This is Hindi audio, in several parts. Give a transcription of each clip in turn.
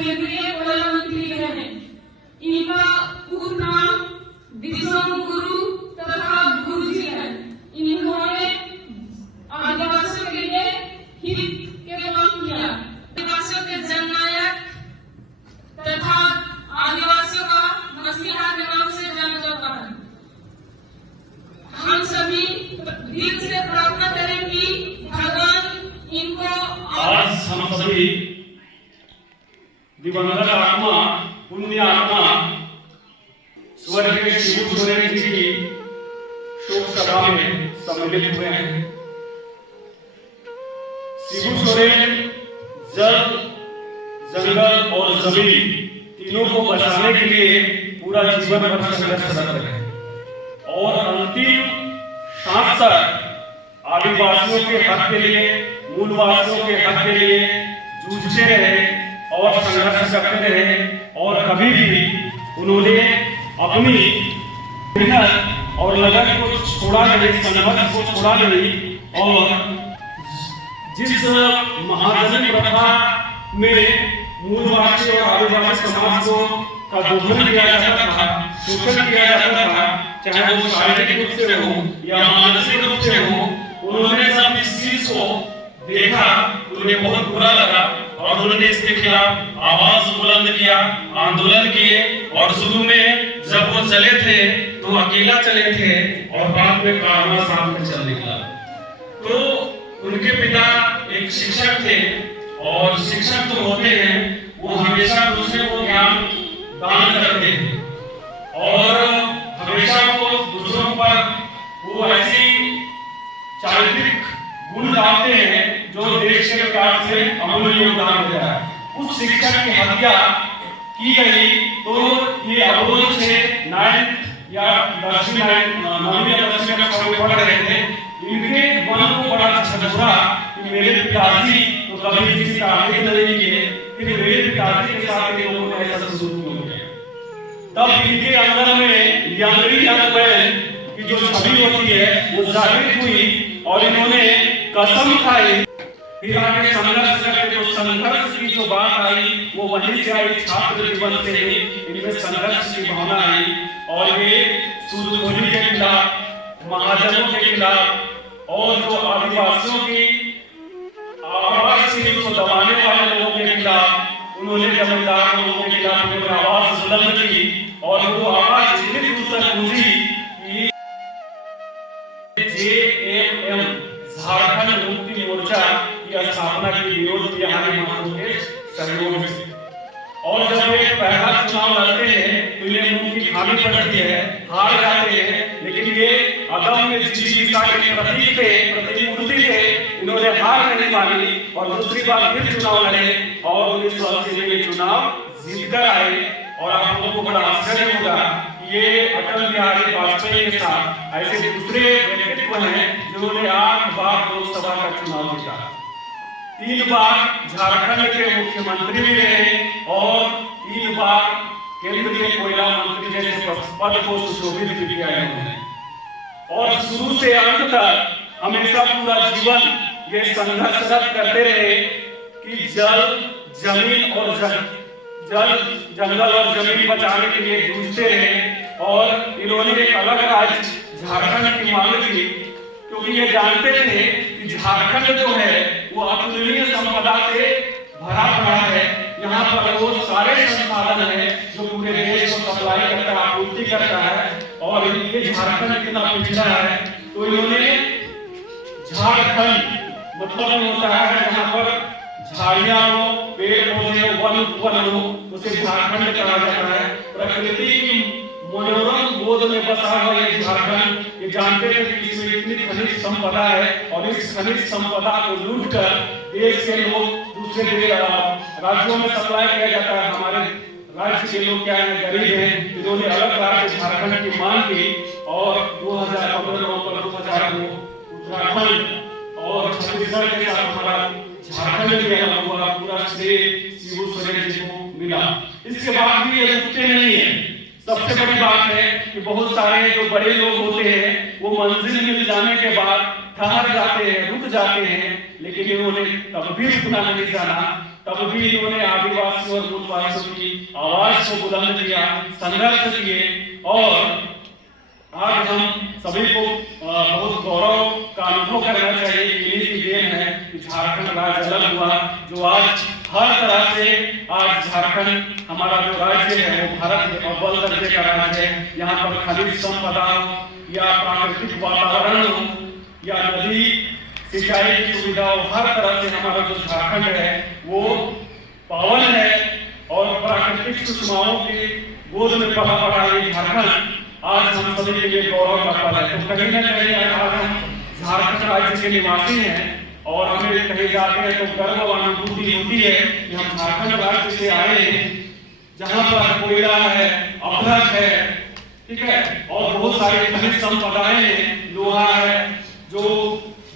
केंद्रीय कोयला मंत्री रहे। इनका पूर्ण नाम विश्वम गुरु तथा गुरुजी है। इन्होंने आदिवासियों के लिए हित के काम किया। आदिवासियों के जननायक तथा आदिवासियों का मसीहा के नाम से जाना जाता है। हम सभी दिल से प्रार्थना करें कि भगवान इनको आज हम सभी दिवंगत आत्मा, पुण्य आत्मा स्वर्गीय शिबू सोरेन जी की शोक सभा में सम्मिलित हुए हैं। शिबू सोरेन जल, जंगल और जमीन तीनों को बचाने के लिए पूरा जीवन भर संघर्षरत रहे और अंतिम सांस तक आदिवासियों के हक के लिए, मूलवासियों के हक के लिए जूझते रहे और संघर्ष करते रहे और कभी भी उन्होंने अपनी मेहनत और लगन को छोड़ा नहीं, संघर्ष को छोड़ा नहीं। और जिस महाजनी प्रथा में मूलवासी और आदिवासी समाज को का दोहन किया जाता था, शोषण किया जाता था, चाहे वो शारीरिक रूप से हो या मानसिक रूप से हो, उन्होंने जब इस चीज को देखा तो उन्हें बहुत बुरा लगा और उन्होंने इसके खिलाफ आवाज बुलंद किया, आंदोलन किए। और शुरू में जब वो चले थे तो अकेला चले थे और बाद में कारवां साथ में चल निकला। तो उनके पिता एक शिक्षक थे और शिक्षक तो होते हैं, वो हमेशा दूसरे को ज्ञान दान करते हैं और हमेशा वो दूसरों पर वो ऐसी चारित्रिक गुण डालते हैं जो देश के विकास से अमूल्य योगदान देता है। उस शिक्षक की हत्या की गई तो ये अवरोध से 9th या 10वीं 9वीं या 10वीं कक्षा में पढ़ रहे थे। इनके मन को बड़ा झकझोरा कि मेरे पिताजी तो कभी किसी का आगे नहीं किए, फिर मेरे पिताजी के साथ इन लोगों ने ऐसा सलूक हो गया। तब इनके अंदर में यंगरी यंग मैन की जो छवि होती है वो जागृत हुई और इन्होंने कसम खाई। फिर आगे संघर्ष करके जो संघर्ष की जो बात आई वो वहीं से आई, छात्र जीवन से ही इनमें संघर्ष की भावना आई और ये सूदखोरी के खिलाफ, महाजनों के खिलाफ और जो आदिवासियों की आवाज थी उसको दबाने वाले लोगों के खिलाफ, उन्होंने जमींदार लोगों के खिलाफ उन्होंने आवाज बुलंद की और वो आवाज इतनी दूर तक गूंजी कि JMM झारखंड मुक्ति मोर्चा की स्थापना की विरोध किया हमारे मानव के सहयोग से। और जब ये पहला चुनाव लड़ते हैं तो इन्हें मुंह की खामी पड़ती है, हार जाते हैं, लेकिन ये अदम्य जिज्ञासा के प्रतीक थे, प्रतिमूर्ति थे, इन्होंने हार नहीं मानी और दूसरी बार फिर चुनाव लड़े और 1980 में ये चुनाव जीतकर आए। और आप लोगों को बड़ा आश्चर्य होगा ये अटल बिहारी वाजपेयी के साथ ऐसे दूसरे व्यक्तित्व हैं जिन्होंने 8 बार लोकसभा का चुनाव जीता, 3 बार झारखंड के मुख्यमंत्री भी रहे और 3 बार केंद्रीय कोयला मंत्री जैसे पद को सुशोभित भी किया है। और शुरू से अंत तक हमेशा पूरा जीवन ये संघर्षरत करते रहे कि जल, जमीन और जंगल और जमीन बचाने के लिए जूझते रहे। और इन्होंने एक अलग राज्य झारखंड की मांग की क्योंकि ये जानते थे कि झारखंड जो है वो अतुलनीय संपदा से भरा पड़ा है। यहाँ पर वो सारे संसाधन है जो पूरे देश को सप्लाई करता है, आपूर्ति करता है और ये झारखंड कितना पिछड़ा है। तो इन्होंने झारखंड मतलब होता है यहाँ पर झाड़ियां हो, पेड़ पौधे हो, वन हो, उसे झारखंड कहा जाता है। प्रकृति की मनोरम गोद में बसा हुआ ये झारखंड, ये जानते थे कि इसमें इतनी खनिज संपदा है और इस खनिज संपदा को लूटकर देश के लोग दूसरे राज्यों में सप्लाई किया जाता है। हमारे राज्य के लोग क्या है, गरीब हैं, इन्होंने अलग राज्य झारखंड की मांग की और 2015 नवंबर 2002 उत्तराखंड और छत्तीसगढ़ के साथ हमारा झारखंड में अलग हुआ। पूरा श्रेय शिबू सोरेन जी को मिला। इसके बाद भी ये रुकते नहीं है। सबसे बड़ी बात है कि बहुत सारे जो बड़े लोग होते हैं वो मंजिल मिल जाने के बाद ठहर जाते हैं, रुक जाते हैं, लेकिन इन्होंने कभी रुकना नहीं जाना। तब भी इन्होंने आदिवासी और मूलवासियों की आवाज को बुलंद किया, संघर्ष किए, और आज हम सभी को बहुत गौरव का अनुभव करना चाहिए कि इन्हीं की देन है कि झारखंड राज्य अलग हुआ, जो आज हर तरह से आज झारखंड हमारा जो राज्य है वो भारत के अव्वल दर्जे का राज्य है। यहाँ पर खनिज संपदा हो या प्राकृतिक वातावरण हो या नदी सिंचाई की सुविधा हो, हर तरह से हमारा जो झारखंड है वो पावन है और प्राकृतिक सुषमाओं की गोद में पला पड़ा ये झारखंड आज हम सभी के लिए गौरव का पल है। तो कहीं ना कहीं आज हम झारखंड राज्य के निवासी हैं और हमें कहीं जाते हैं तो गर्व अनुभूति होती है कि हम झारखंड राज्य से आए हैं, जहाँ पर कोयला है, अभ्रक है, ठीक है, और बहुत सारी खनिज संपदाएं हैं, लोहा है, जो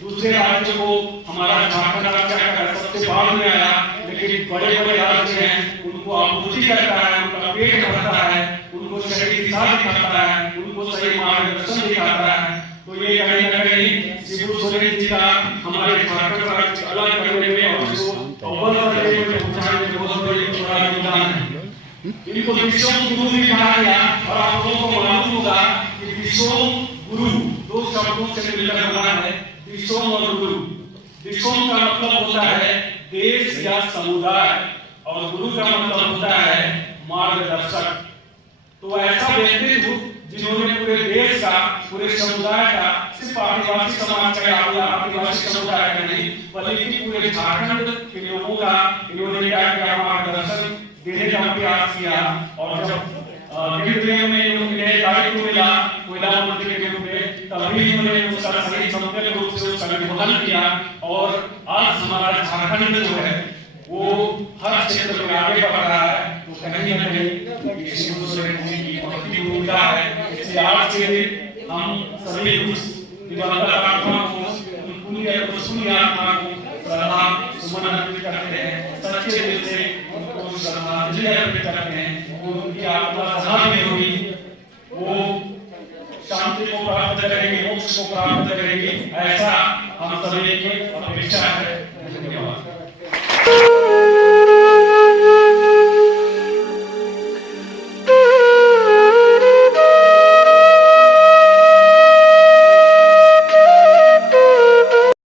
दूसरे राज्यों को हमारा झारखंड राज्य सबसे बाद में आया, लेकिन बड़े बड़े राज्य हैं उनको आपूर्ति करता है, उनका पेट भरता है, उनको सही दिशा दिखाता है, उनको सही मार्गदर्शन दिखाता है। तो ये कहीं ना कहीं शिबू सोरेन जी का हमारे झारखंड राज्य अलग करने में और उसको अव्वल दर्जे में पहुंचाने में बहुत बड़ा योगदान है। इनको विश्व गुरु भी कहा गया और आप लोगों को मालूम होगा कि विश्व गुरु दो शब्दों से मिलकर बना है, विश्व और गुरु। विश्व का मतलब होता है देश या समुदाय और गुरु का मतलब होता है मार्गदर्शक। तो ऐसा व्यक्तित्व जिन्होंने पूरे देश का, पूरे समुदाय का, सिर्फ आदिवासी समाज का या आदिवासी समुदाय का नहीं बल्कि पूरे झारखंड के लोगों का इन्होंने क्या किया, मार्गदर्शन देने का प्रयास किया। और जब केंद्र में उन्हें दायित्व मिला कोयला मंत्री के रूप में, तभी उन्होंने उसका सही समग्र रूप से उसका निर्वहन किया और आज हमारा झारखंड जो है वो हर क्षेत्र में आगे बढ़ रहा है। तो कहीं न कहीं शिबू सोरेन जी की बहुत ही भूमिका है। इसलिए आज के दिन हम सभी दिवंगत आत्मा को, पुण्य आत्मा को श्रद्धा सुमन अर्पित करते हैं, सच्चे दिल से उनको श्रद्धांजलि अर्पित करते हैं। उनकी आत्मा जहाँ भी होगी वो शांति को प्राप्त करेगी, मोक्ष को प्राप्त करेगी, ऐसा हम सभी की अपेक्षा है।